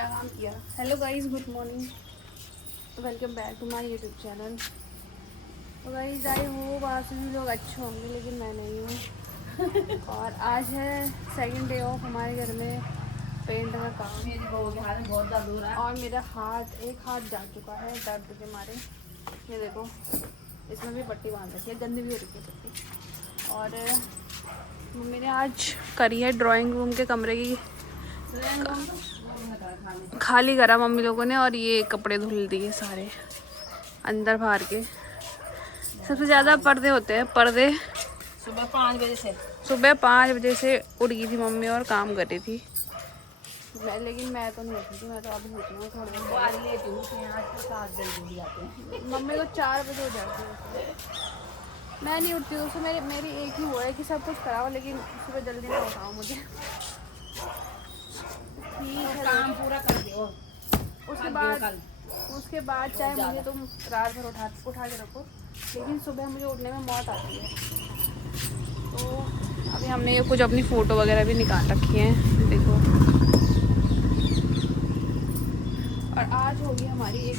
क्या काम किया। Hello guys, good morning, welcome back to my YouTube channel. तो गाइस आई होप आप सभी लोग अच्छे होंगे, लेकिन मैं नहीं हूँ। और आज है सेकंड डे ऑफ हमारे घर में पेंट का काम। मेरी बहू के हाथ में बहुत दर्द हो रहा है और मेरा एक हाथ जा चुका है दर्द के मारे। ये देखो, इसमें भी पट्टी बांध रखी है, गंदी भी हो रखी है पट्टी। और मम्मी ने आज करी है ड्राइंग रूम के कमरे की खाली करा मम्मी लोगों ने, और ये कपड़े धुल दिए सारे अंदर बाहर के। सबसे ज़्यादा पर्दे होते हैं, पर्दे सुबह 5 बजे से उठ गई थी मम्मी और काम कर रही थी। लेकिन मैं तो नहीं उठी थी, मैं तो अभी उठी हूँ थोड़ी देर वो आज लेट उठे हैं, आज तो 7 जल्दी आते हैं। मम्मी को 4 बजे हो जाती है। मैं नहीं उठती हूँ, उससे मेरी एक ही वो है कि सब कुछ कराओ, लेकिन सुबह जल्दी ना उठाओ मुझे। ठीक है, काम पूरा कर दो। उसके बाद चाहे मुझे तुम रात भर उठा के रखो, लेकिन सुबह मुझे उठने में मौत आती है। तो अभी हमने ये कुछ अपनी फ़ोटो वगैरह भी निकाल रखी हैं, देखो। और आज होगी हमारी एक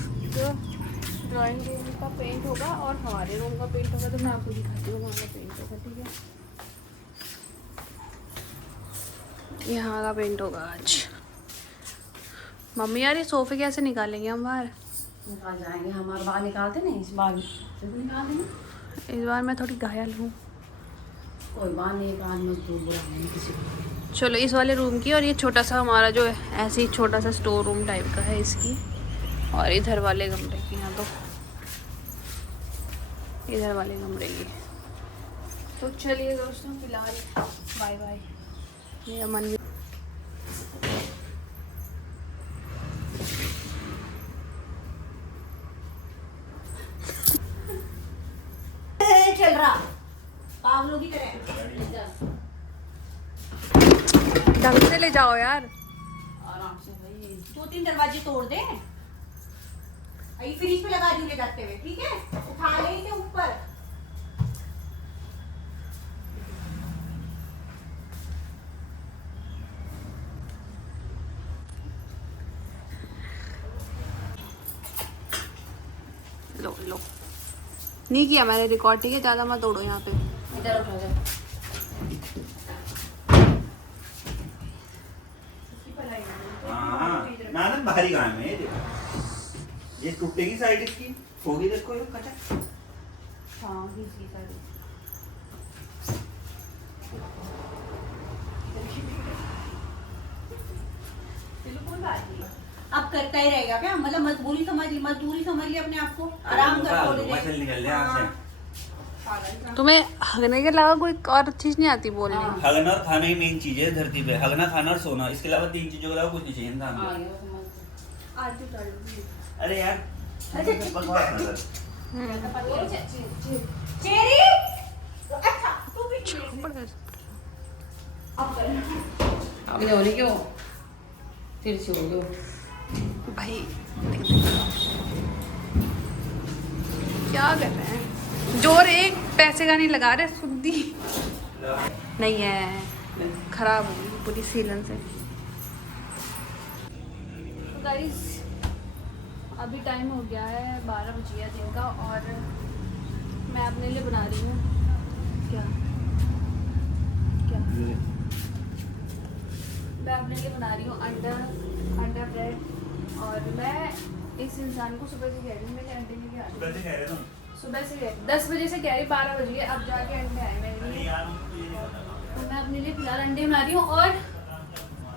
ड्राइंग रूम का पेंट होगा और हमारे रूम का पेंट होगा, तो मैं आपको दिखाती हूँ हमारा पेंट होगा, ठीक है। यहाँ का पेंट होगा आज। मम्मी यार ये सोफे कैसे निकालेंगे हम बाहर? निकाल जाएंगे, हमारे बाल निकालते नहीं, इस बाल निकाल देंगे। इस बार मैं थोड़ी घायल हूँ। कोई बात नहीं, एक आज मजदूर बुलाएंगे किसी को। चलो इस वाले रूम की, और ये छोटा सा हमारा जो है ऐसे ही छोटा सा स्टोर रूम टाइप का है इसकी। और इधर वाले कमरे की, यहाँ तो इधर वाले कमरे की। तो चलिए दोस्तों, फिलहाल बाय बाय। मेरा मन भी चल रहा पागलों की तरह। ढंग से ले जाओ यार। आराम से भाई, 2-3 दरवाजे तोड़ दे। अभी फ्रिज पे लगा दी ले जाते हुए, ठीक है? उठा ले इसे ऊपर। लो लो, नहीं किया मैंने रिकॉर्ड, ठीक है? ज़्यादा मत तोड़ो यहाँ पे। इधर उठा दे। ना भारी काम है ये टूटेगी साइड इसकी, होगी देखो ये कचा। हाँ इसकी साइड अब करता ही रहेगा क्या? मतलब मजदूरी समझ ली अपने आप को। आराम कर थोड़ी देर। मसल निकल जाए आपसे। तुम्हें हगने के अलावा कोई और चीज़ नहीं आती बोलने? हगना और खाना ही मेन चीज है धरती पे। हगना, खाना और सोना, इसके अलावा 3 चीजों के अलावा कुछ नहीं चाहिए इंसान को। अरे यार बकवास ना कर। चेरी अच्छा तू भी अब हो रही क्यों? फिर से हो गयो भाई। क्या कर रहे हैं? जोर एक पैसे का नहीं लगा रहे, सुद्दी नहीं है, खराब हो गई पूरी सीलन से। तो गाइस अभी टाइम हो गया है 12 बज गया दिन का, और मैं अपने लिए बना रही हूँ क्या मैं अपने लिए बना रही हूँ अंडा ब्रेड। और मैं इस इंसान को सुबह से कह रही हूँ मेरे अंडे लेके आ रही। सुबह से 10 बजे से कह रही, 12 बज गए अब जाके अंडे आए मेरे लिए। तो मैं अपने लिए फिलहाल अंडे बना रही हूँ। और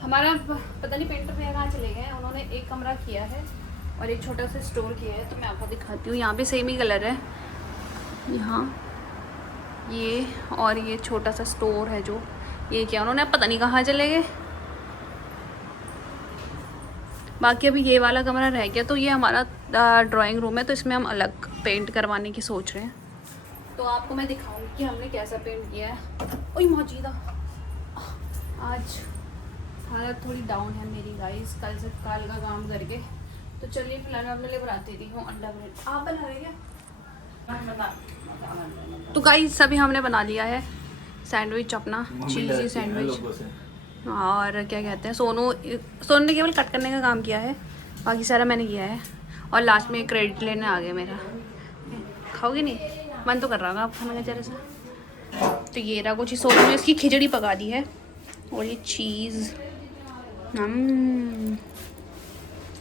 हमारा पता नहीं पेंटर भैया कहाँ चले गए हैं, उन्होंने एक कमरा किया है और एक छोटा सा स्टोर किया है, तो मैं आपको दिखाती हूँ। यहाँ पे सेम ही कलर है, यहाँ ये और ये छोटा सा स्टोर है जो ये किया उन्होंने, अब पता नहीं कहाँ चले गए। बाकी अभी ये वाला कमरा रह गया, तो ये हमारा ड्राइंग रूम है, तो इसमें हम अलग पेंट करवाने की सोच रहे हैं। तो आपको मैं दिखाऊंगी कि हमने कैसा पेंट किया है। ओए मौजूदा आज हालत थोड़ी डाउन है मेरी गाइस, कल का काम करके। तो चलिए फिलहाल मैं अपने लिए बनाती रही हूँ अंडा ब्रेड। आप बना रहे क्या? तो गाइस अभी हमने बना लिया है सैंडविच, अपना चीज़ी सैंडविच। और क्या कहते हैं, सोनू ने केवल कट करने का काम किया है, बाकी सारा मैंने किया है। और लास्ट में क्रेडिट लेने आ गया मेरा। खाओगे नहीं? मन तो कर रहा होगा आप खाने का जरा सा। तो ये रहा कुछ, सोनू ने इसकी खिचड़ी पका दी है और ये चीज़।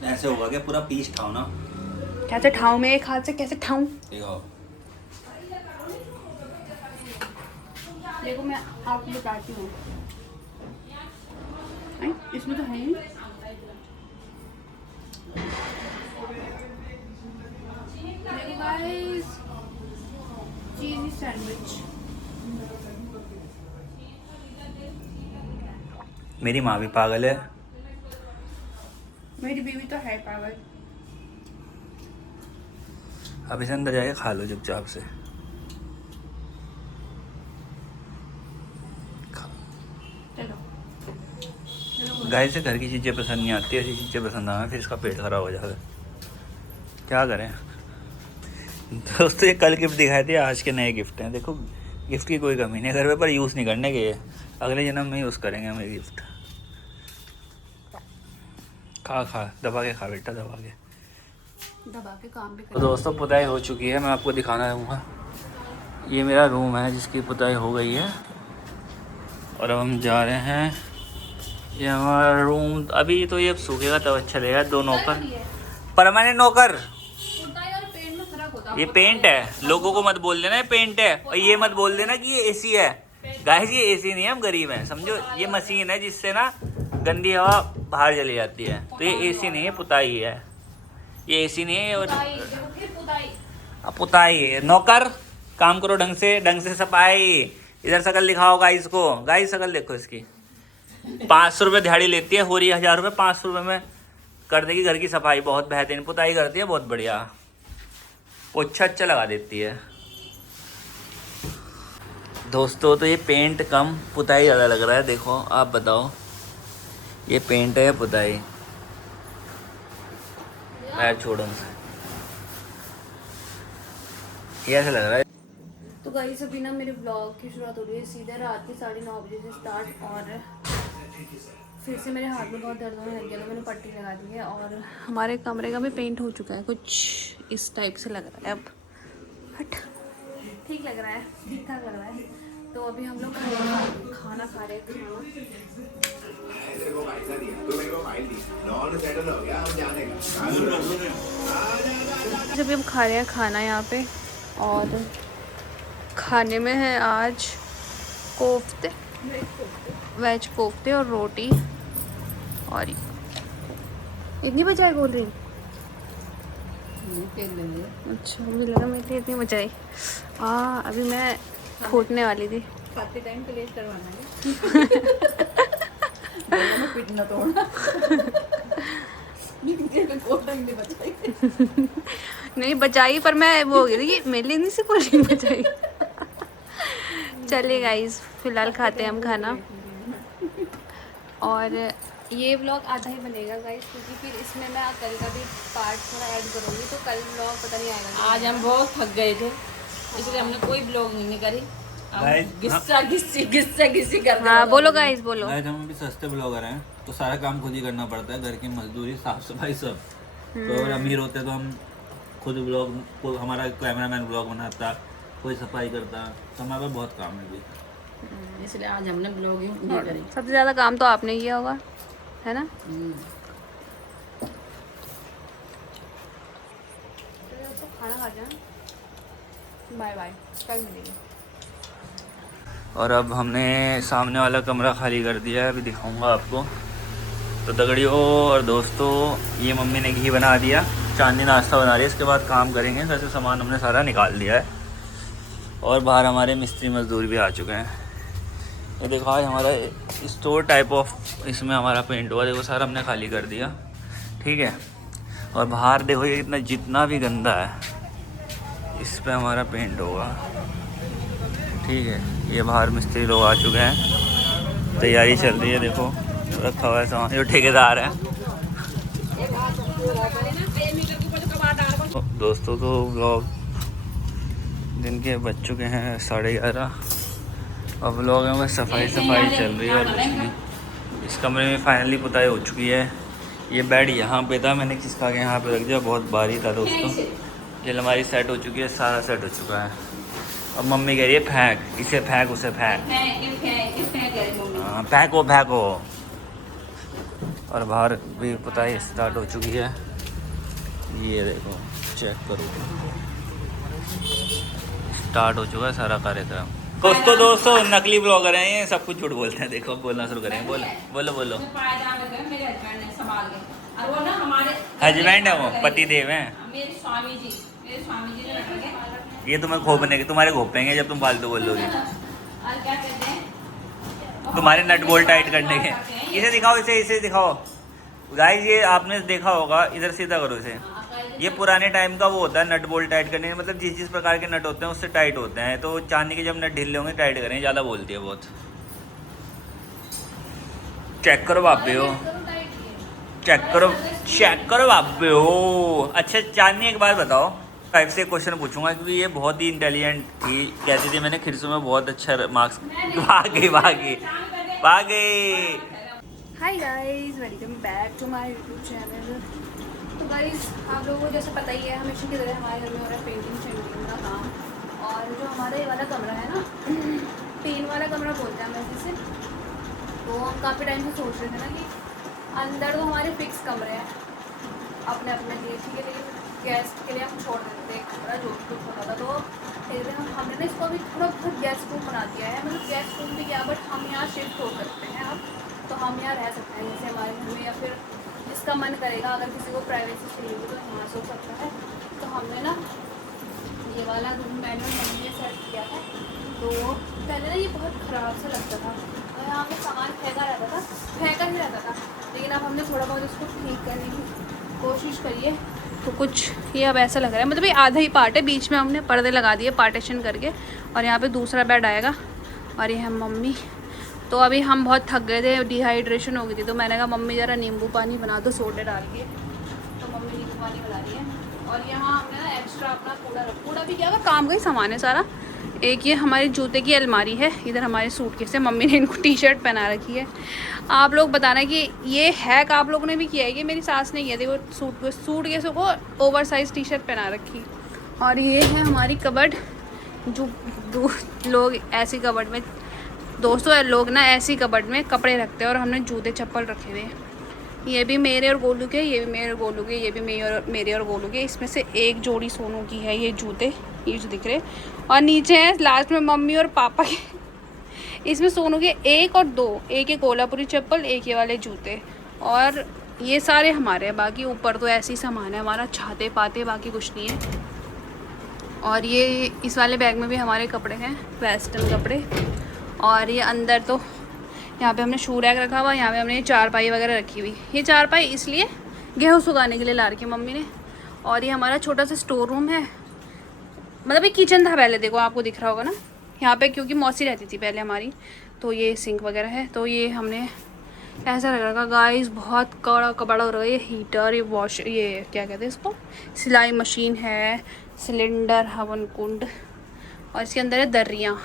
ऐसे होगा क्या पूरा पीस खाओ ना? कैसे ठाऊं मैं एक हाथ से, कैसे ठाऊं? देखो मैं आपको बताती हूँ, इसमें तो है ही। देखो गाइस, चीज़ी सैंडविच। मेरी माँ भी पागल है। मेरी बीवी तो है पागल। अब इसे अंदर जाके खा लो चुपचाप से। चलो गाइस से घर की चीज़ें पसंद नहीं आती, ऐसी चीज़ें पसंद आए फिर इसका पेट खराब हो जाता है। क्या करें दोस्तों, ये कल गिफ्ट दिखाए थे, आज के नए गिफ्ट हैं। देखो गिफ्ट की कोई कमी नहीं है घर पे, पर यूज़ नहीं करने के, अगले जन्म में यूज़ करेंगे हम ये गिफ्ट। खा दबा के खा बेटा, दबा के काम भी तो दोस्तों पुताई हो चुकी है, मैं आपको दिखाना चाहूँगा। ये मेरा रूम है जिसकी पुताई हो गई है और अब हम जा रहे हैं। ये हमारा रूम अभी तो ये सूखेगा तब अच्छा रहेगा। 2 नौकर, परमानेंट नौकर। ये पेंट है, लोगों को मत बोल देना ये पेंट है, और ये मत बोल देना कि ये एसी है। गाइस ये एसी नहीं है, हम गरीब हैं समझो। ये मशीन है जिससे ना गंदी हवा बाहर चली जाती है। तो ये एसी नहीं है, पुताई है। ये एसी नहीं है और पुताई है। नौकर काम करो ढंग से सफाई। इधर शकल दिखाओ गाइस को, गाइस शकल देखो इसकी। 500 रुपये दिहाड़ी लेती है, हो रही है 1000 रुपये। 500 रुपये में कर देगी घर की सफाई, बहुत बेहतरीन पुताई करती है, बहुत बढ़िया। पोछा अच्छा लगा देती है दोस्तों। तो ये पेंट कम पुताई ज़्यादा लग रहा है। देखो आप बताओ, ये पेंट है या पुताई? पैर छोड़ो, ये ऐसा लग रहा है। तो गाइस अभी ना मेरे ब्लॉग की शुरुआत हो रही है सीधे रात के 9:30 बजे से स्टार्ट। और फिर से मेरे हाथ में बहुत दर्द होने लग गया, तो मैंने पट्टी लगा दी है। और हमारे कमरे का भी पेंट हो चुका है, कुछ इस टाइप से लग रहा है। अब हट, ठीक लग रहा है, ठीक ठाक लग रहा है। तो अभी हम लोग खाना खा रहे हैं। जब हम खा रहे हैं खाना यहाँ पे, और खाने में है आज कोफ्ते, वेज कोफ्ते और रोटी। और इतनी बजाय बोल रही? अच्छा, मुझे लगा मेरे इतनी बजाई। अभी मैं फूटने वाली थी। खाते टाइम तो लेट करवाना है। पिट ना तोड़ना। नहीं बचाई, पर मैं वो हो गई थी कि मेरे लिए नहीं सिर्फ बोली बचाई। चलिए गाइस, फिलहाल खाते हैं हम खाना। और ये व्लॉग आधा ही बनेगा गाइस, क्योंकि फिर इसमें मैं कल का भी पार्ट थोड़ा ऐड करूँगी। तो कल व्लॉग पता नहीं आएगा। आज हम बहुत थक गए थे, इसलिए हमने कोई ब्लॉग नहीं करी। घिस्सी करते। हाँ बोलो गाइस, बोलो। गाइस हम भी सस्ते ब्लॉगर हैं, तो सारा काम खुद ही करना पड़ता है, घर की मजदूरी, साफ सफाई सब। तो अगर अमीर होते तो हम खुद ब्लॉग को, हमारा कैमरामैन ब्लॉग बनाता, कोई सफाई करता, तो हमारे पास बहुत काम है भी। इसलिए आज हमने ब्लॉगिंग नहीं करी। सबसे ज़्यादा काम तो आपने किया होगा, है ना? तो खाना खा जाए, बाय बाय, कल मिलेंगे। और अब हमने सामने वाला कमरा खाली कर दिया है, अभी दिखाऊंगा आपको। तो तगड़ियों और दोस्तों, ये मम्मी ने घी बना दिया, चांदनी नाश्ता बना रही है, इसके बाद काम करेंगे। वैसे सामान हमने सारा निकाल दिया है और बाहर हमारे मिस्त्री मजदूर भी आ चुके हैं। तो देखो आज हमारा स्टोर टाइप ऑफ इसमें हमारा पेंट हुआ, देखो सारा हमने खाली कर दिया, ठीक है। और बाहर देखो ये इतना, जितना भी गंदा है इस पे हमारा पेंट होगा, ठीक है। ये बाहर मिस्त्री लोग आ चुके हैं, तैयारी चल रही है। देखो रखा हुआ है सामान, जो ठेकेदार है। दोस्तों तो व्लॉग दिन के बज चुके हैं 11:30। अब व्लॉग में सफाई चल रही है और कुछ नहीं। इस कमरे में फाइनली पुताई हो चुकी है। ये बेड यहाँ पे था, मैंने खिसका के यहाँ पे रख दिया, बहुत भारी था दोस्तों। ये अलमारी सेट हो चुकी है, सारा सेट हो चुका है। अब मम्मी कह रही है फेंक, इसे फेंक उसे फेंक। हाँ फेंको फेंको। और बाहर भी पुताई स्टार्ट हो चुकी है। ये देखो, चेक करो, स्टार्ट हो चुका है सारा कार्यक्रम। दोस्तों नकली ब्लॉगर हैं ये, सब कुछ झूठ बोलते हैं। देखो बोलना शुरू करेंगे, बोलो बोलो बोलो। हस्बैंड है वो, पति देव हैं मेरे स्वामी जी ने रखे। ये। तुम्हें घोपने के, तुम्हारे घोपेंगे जब तुम फालतू बोल दोगे। और क्या कहते हैं, तुम्हारे नट बोल्ट टाइट करने के। इसे दिखाओ, इसे दिखाओ गाइस। ये आपने देखा होगा, इधर सीधा करो इसे। ये पुराने टाइम का वो होता है नट बोल्ट टाइट करने, मतलब जिस प्रकार के नट होते हैं उससे टाइट होते हैं। तो चांदी के जब नट ढीले होंगे टाइट करें, ज़्यादा बोलती है बहुत। चेक करो बापे हो, चेक करो बापे हो। अच्छा चांदनी एक बात बताओ, टाइप से क्वेश्चन पूछूंगा क्योंकि ये बहुत ही इंटेलिजेंट थी। कहती थी मैंने खिरसू में बहुत अच्छा मार्क्स। भागे। Hi guys, welcome back to my YouTube channel. तो गाइस आप लोगों को जैसे पता ही है, हमेशा की तरह हमारे घर में हो रहा है पेंटिंग शेंटिंग का काम। और जो हमारा ये वाला कमरा है ना, पेन वाला कमरा बोलते हैं हम ऐसे से। तो हम काफ़ी टाइम से सोच रहे थे ना कि अंदर तो हमारे फिक्स कमरे हैं अपने अपने लिए, ठीक है, लेकिन गेस्ट के लिए हम छोड़ देते हैं कमरा जो भी कुछ होता था। तो धीरे धीरे हमने ना इसको अभी थोड़ा बहुत गेस्ट रूम बना दिया है। मतलब गेस्ट रूम भी क्या, बट हम यहाँ शिफ्ट हो सकते हैं अब। तो हम यहाँ रह सकते हैं जैसे हमारे घर में, या फिर जिसका मन करेगा, अगर किसी को प्राइवेसी चाहिए तो यहाँ से हो सकता है। तो हमने ना ये वाला रूम मैंने मम्मी ने सेट किया है। तो पहले ना ये बहुत ख़राब सा लगता था और यहाँ पे सामान फेंका ही रहता था, लेकिन अब हमने थोड़ा बहुत उसको ठीक करने की कोशिश करी है। तो कुछ ये अब ऐसा लग रहा है, मतलब ये आधा ही पार्ट है, बीच में हमने पर्दे लगा दिए पार्टीशन करके। और यहाँ पे दूसरा बेड आएगा। और ये है मम्मी। तो अभी हम बहुत थक गए थे, डिहाइड्रेशन हो गई थी, तो मैंने कहा मम्मी ज़रा नींबू पानी बना दो सोडे डाल के। तो मम्मी नींबू पानी बना रही है। और यहाँ हमने ना एक्स्ट्रा अपना कूड़ा भी क्या होगा, काम का ही सामान है सारा। एक ये हमारी जूते की अलमारी है, इधर हमारे सूटकेस है, मम्मी ने इनको टी शर्ट पहना रखी है। आप लोग बताना कि ये हैक आप लोगों ने भी किया है कि मेरी सास ने किया, देखो सूटकेसों को ओवर साइज़ टी शर्ट पहना रखी। और ये है हमारी कबर्ड, जो लोग ऐसी कबर्ड में, दोस्तों लोग ना ऐसी कबर्ड में कपड़े रखते हैं, और हमने जूते चप्पल रखे हुए हैं। ये भी मेरे और गोलू के, ये भी मेरे और गोलू के, ये भी मेरे और गोलू के। इसमें से एक जोड़ी सोनू की है ये जूते, ये जो दिख रहे। और नीचे है लास्ट में मम्मी और पापा के। इसमें सोनू के 1 और 2, एक ये कोल्हापुरी चप्पल, एक ये वाले जूते। और ये सारे हमारे हैं, बाकी ऊपर तो ऐसे ही सामान है हमारा, छाते पाते, बाकी कुछ नहीं है। और ये इस वाले बैग में भी हमारे कपड़े हैं, वेस्टर्न कपड़े। और ये अंदर तो यहाँ पे हमने शू रैक रखा हुआ, यहाँ पे हमने चारपाई वगैरह रखी हुई। ये चारपाई इसलिए गेहूँ सुखाने के लिए ला रखी मम्मी ने। और ये हमारा छोटा सा स्टोर रूम है, मतलब ये किचन था पहले, देखो आपको दिख रहा होगा ना यहाँ पे, क्योंकि मौसी रहती थी पहले हमारी। तो ये सिंक वगैरह है। तो ये हमने ऐसा रख रखा गाइस, बहुत कबड़ा हो रहा है। ये हीटर, ये क्या कहते हैं इसको, सिलाई मशीन है, सिलेंडर, हवन कुंड, और इसके अंदर है दर्रियाँ।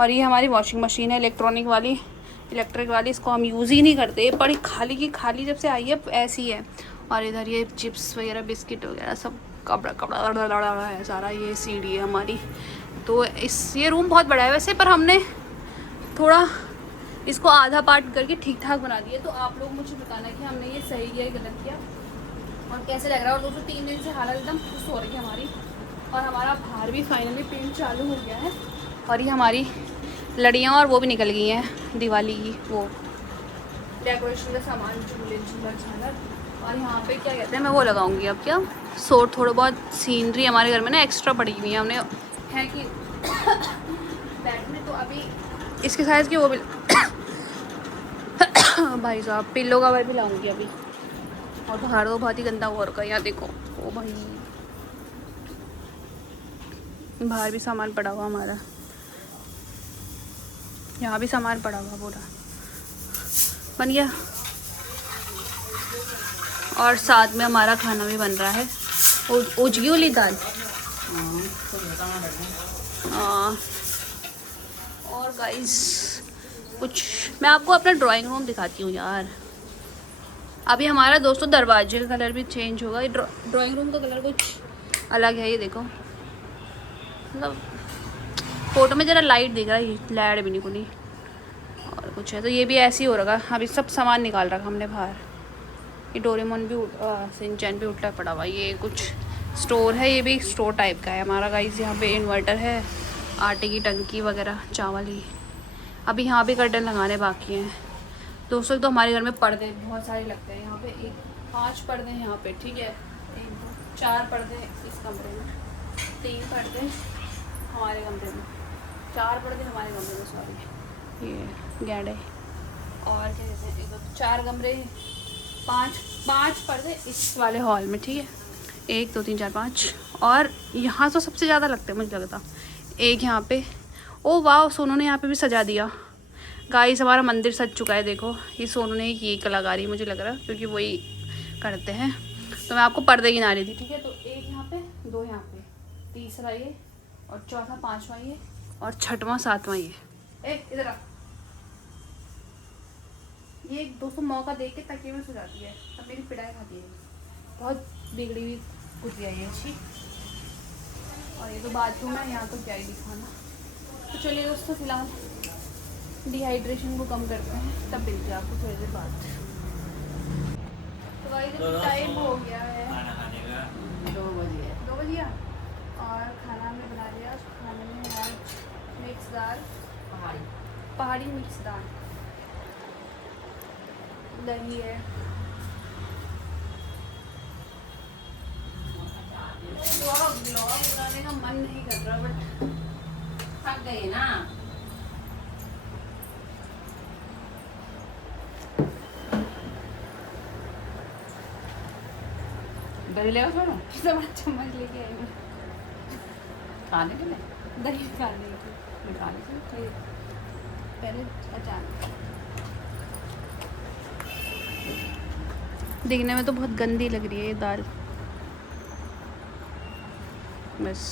और ये हमारी वॉशिंग मशीन है इलेक्ट्रिक वाली। इसको हम यूज़ ही नहीं करते, बड़ी खाली की खाली जब से आई है ऐसी है। और इधर ये चिप्स वगैरह, बिस्किट वगैरह सब कपड़ा है सारा। ये सीढ़ी है हमारी। तो ये रूम बहुत बड़ा है वैसे, पर हमने थोड़ा इसको आधा पार्ट करके ठीक ठाक बना दिया। तो आप लोग मुझे बताना कि हमने ये सही किया गलत किया और कैसे लग रहा है। और दोस्तों 3 दिन से हालत एकदम खुश हो रही है हमारी। और हमारा बाहर भी फाइनली पेंट चालू हो गया है। और ये हमारी लड़ियाँ और वो भी निकल गई हैं दिवाली की, वो डेकोरेशन का सामान, झूलर झालर। और यहाँ पे क्या कहते हैं, मैं वो लगाऊंगी अब, क्या थोड़ा बहुत सीनरी हमारे घर में ना एक्स्ट्रा पड़ी हुई है, हमने है कि बैड में। तो अभी इसके साइज़ की वो भी भाई साहब पिल्लो कवर भी लाऊंगी अभी। और बाहर तो बहुत ही गंदा हो रखा है, यहाँ देखो, ओ भाई बाहर भी सामान पड़ा हुआ हमारा, यहाँ भी सामान पड़ा हुआ पूरा बन गया। और साथ में हमारा खाना भी बन रहा है, उजगी वाली दाल। हाँ। और गाइस कुछ मैं आपको अपना ड्राइंग रूम दिखाती हूँ यार। अभी हमारा दोस्तों दरवाजे का कलर भी चेंज होगा। ड्राइंग रूम का कलर कुछ अलग है, ये देखो मतलब फोटो में ज़रा लाइट दिख रहा है, लाइट भी नहीं कुनी और कुछ है। तो ये भी ऐसे ही हो रहा। अभी सब सामान निकाल रखा हमने बाहर। ये डोरेमोन भी सिंचैन भी उल्टा पड़ा हुआ। ये कुछ स्टोर है, ये भी स्टोर टाइप का है हमारा गाइस। यहाँ पे इन्वर्टर है, आटे की टंकी वगैरह, चावल ही। अभी यहाँ भी कर्टन लगाने बाकी हैं दोस्तों। तो हमारे घर में पर्दे बहुत सारे लगते हैं। यहाँ पे 5 पर्दे हैं यहाँ पे, ठीक है। 1 2 4 पर्दे इस कमरे में, 3 पर्दे हमारे कमरे में, 4 पर्दे हमारे कमरे में, सॉरी ये गैंडे। और क्या कहते हैं, 4 कमरे, 5 पर्दे इस वाले हॉल में, ठीक है। 1 2 3 4 5। और यहाँ तो सबसे ज़्यादा लगते हैं मुझे लगता। एक यहाँ पे, ओ वाह, सोनू ने यहाँ पे भी सजा दिया गाइस। हमारा मंदिर सज चुका है देखो। ये सोनू ने की कलाकारी मुझे लग रहा है, क्योंकि वही करते हैं। तो मैं आपको पर्दे गिना रही थी, ठीक है। तो 1 यहाँ पे, 2 यहाँ पे, तीसरा ये, और चौथा 5वां ये, और 6वां 7वां ये। इधर आ। ये दोस्तों मौका देख के तकिए में सो जाती है, तब मेरी पिटाई खाती है। बहुत बिगड़ी हुई कुतिया ये अच्छी। और ये तो बाथरूम है, यहाँ तो क्या ही दिखाना। तो चलिए दोस्तों, फिलहाल डिहाइड्रेशन को कम करते हैं, तब मिलते हैं आपको थोड़ी देर बाद। तो भाई टाइम हो गया है, खाना खाने का 2 बजे। और खाना हमने बना लिया। खाने में है मिक्स दाल, पहाड़ी मिक्स दाल, दही है। ब्लॉग बनाने का मन नहीं कर रहा, बट थक गए ना। दही ले आओ, चम्मच लेके आई हूँ खाने के लिए, दही खाने की। खाने के लिए पहले अचानक दिखने में तो बहुत गंदी लग रही है ये दाल। बस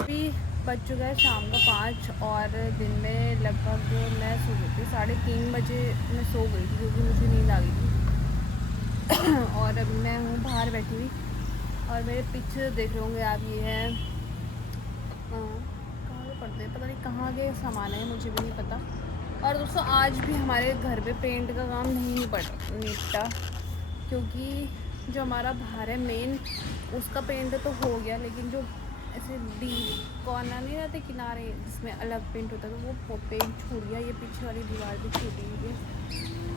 अभी बज चुका है शाम का 5, और दिन में लगभग मैं सो गई थी 3:30 बजे। मैं सो गई थी क्योंकि मुझे नींद आ गई थी। और अभी मैं हूँ बाहर बैठी हुई, और मेरे पीछे देख रहे होंगे आप, ये है कहाँ के पर्दे, पता नहीं कहाँ के सामान है, मुझे भी नहीं पता। और दोस्तों आज भी हमारे घर पे पेंट का काम नहीं निपटा, क्योंकि जो हमारा बाहर है मेन, उसका पेंट तो हो गया, लेकिन जो ऐसे कॉर्नर नहीं रहते किनारे जिसमें अलग पेंट होता है, तो वो पेंट छूट गया। ये पीछे वाली दीवार भी छूटी हुई है,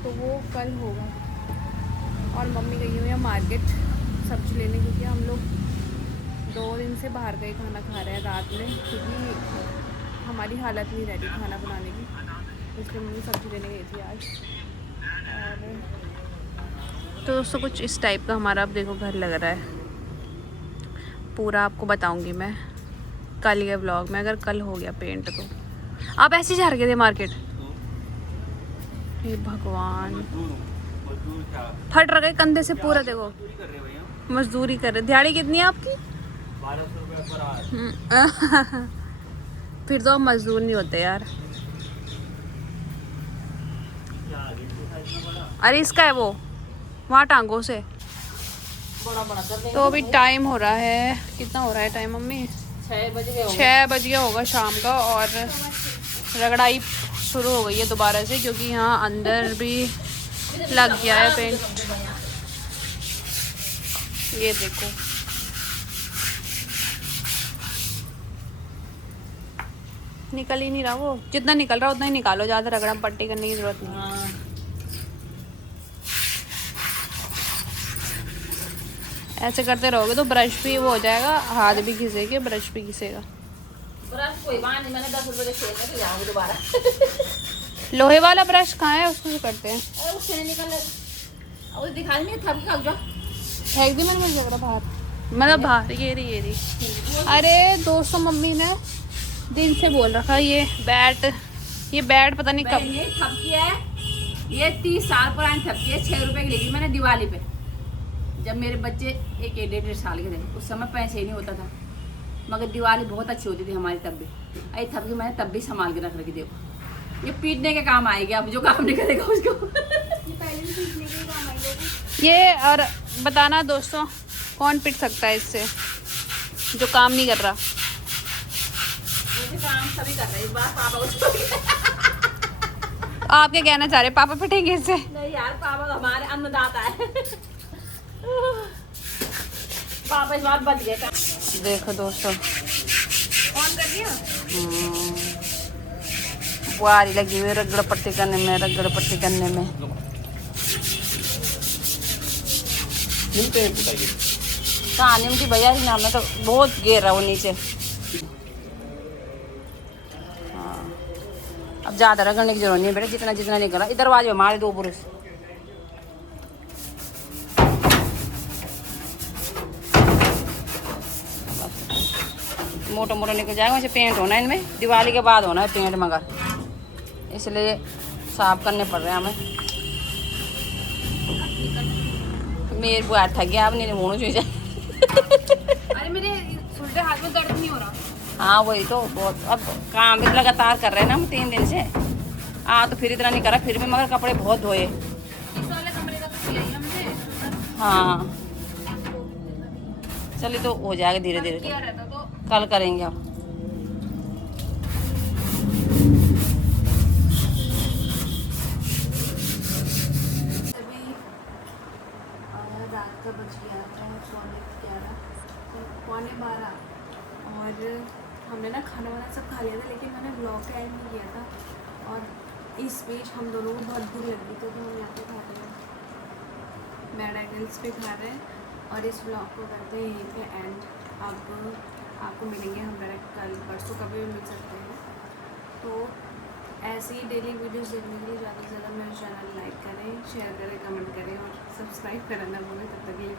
तो वो कल होगा। और मम्मी गई हुई है मार्केट सब्जी लेने, क्योंकि हम लोग 2 दिन से बाहर का ही खाना खा रहे हैं रात में, क्योंकि हमारी हालत नहीं रहती खाना बनाने की, इसलिए मम्मी सब्जी लेने गई थी आज। और तो दोस्तों कुछ इस टाइप का हमारा अब देखो घर लग रहा है। पूरा आपको बताऊंगी मैं कल के व्लॉग में, अगर कल हो गया पेंट तो। आप ऐसे ही जा रहे थे मार्केट? हे भगवान, फट रहा है कंधे से पूरा। देखो मजदूरी कर रहे। दिहाड़ी कितनी है आपकी? 1200 रुपये पर आवर। फिर तो आप मजदूर नहीं होते यार। अरे इसका है वो, वहाँ टांगों से। बड़ा बड़ा कर देंगे। तो अभी टाइम हो रहा है, कितना हो रहा है टाइम मम्मी? 6 बज गए होंगे। 6 बज गया होगा शाम का। और रगड़ाई शुरू हो गई है दोबारा से, क्योंकि यहाँ अंदर भी लग गया है पेंट। ये देखो, निकल ही नहीं रहा वो। जितना निकल रहा उतना ही निकालो, ज़्यादा रगड़ा पट्टी करने की जरूरत नहीं। हाँ। ऐसे करते रहोगे तो ब्रश भी वो हो जाएगा, हाथ भी घिसेगा, ब्रश भी घिसेगा। ब्रश कोई बात नहीं, मैंने 10 रुपए के खेल में जाऊंगी दोबारा। लोहे वाला ब्रश कहाँ है, उसको भी करते हैं। अरे उससे निकल, और दिखा नहीं थक खा जा। फेंक दी मैंने, मुझे लग रहा बाहर, मतलब बाहर। ये रही। अरे दोस्तों मम्मी ने दिन से बोल रखा ये बैट पता नहीं कब। ये थपकी है, ये 30 साल पुरानी थपकी है। 6 रुपए की ली थी मैंने दिवाली पे, जब मेरे बच्चे 1-1.5 साल के थे। उस समय पैसे ही नहीं होता था, मगर दिवाली बहुत अच्छी होती थी हमारी तब भी। आई थपकी मैंने तब भी संभाल के रख रखी। देखो ये पीटने के काम आएगी, अब जो काम नहीं करेगा उसको। ये पहले भी पीटने के काम आई लोग। ये और बताना दोस्तों कौन पीट सकता है इससे, जो काम नहीं कर रहा। मुझे काम सभी कर रहे हैं, इस बार पापा को आप क्या कहना चाह रहे, पापा पिटेंगे इससे? नहीं यार, पापा तो हमारे अन्नदाता है। पापा इस बार बच गए। देखो दोस्तों, ऑन कर दिया। बुआरी लगी हुई रगड़ पट्टी करने में, रगड़ पट्टी करने में। कहाँ निमटी भैया ही नाम है, तो बहुत गिर रहा वो नीचे। हाँ, अब ज़्यादा रगड़ने की जरूरत नहीं है बेटा, जितना जितना निकला। इधर आ जाओ हमारे दो पुरुष। मोटा मोटा निकल जाएगा, वैसे पेंट होना है इनमें, दिवाली के बाद होना है पेंट, मगर इसलिए साफ करने पड़ रहे हैं हमें। मेरे को थक गया, अब नहीं होना चाहिए। अरे मेरे उल्टे हाथ में दर्द नहीं हो रहा। हाँ वही तो, बहुत अब काम भी लगातार कर रहे हैं ना हम 3 दिन से। तो फिर इतना नहीं करा, फिर भी मगर कपड़े बहुत धोए। इस वाले कमरे का तो किया ही हमने। हाँ चलिए, तो हो जाएगा धीरे धीरे, किया रहता तो कल करेंगे अब। अभी रात का बज गया था 11:12 और हमने ना खाना वाना सब खा लिया था, लेकिन मैंने ब्लॉग का एंड नहीं किया था। और इस बीच हम दोनों को बहुत भूख लगी, तो हम यहाँ पे खा रहे हैं, मैडगल्स पे खा रहे हैं। और इस ब्लॉग को करते हैं यहीं पे एंड। अब आपको मिलेंगे हम डायरेक्ट कल परसों, कभी भी मिल सकते हैं। तो ऐसे ही डेली वीडियोस देखने के लिए ज़्यादा से ज़्यादा मेरे चैनल लाइक करें, शेयर करें, कमेंट करें और सब्सक्राइब करना ना भूलें। तब तक के लिए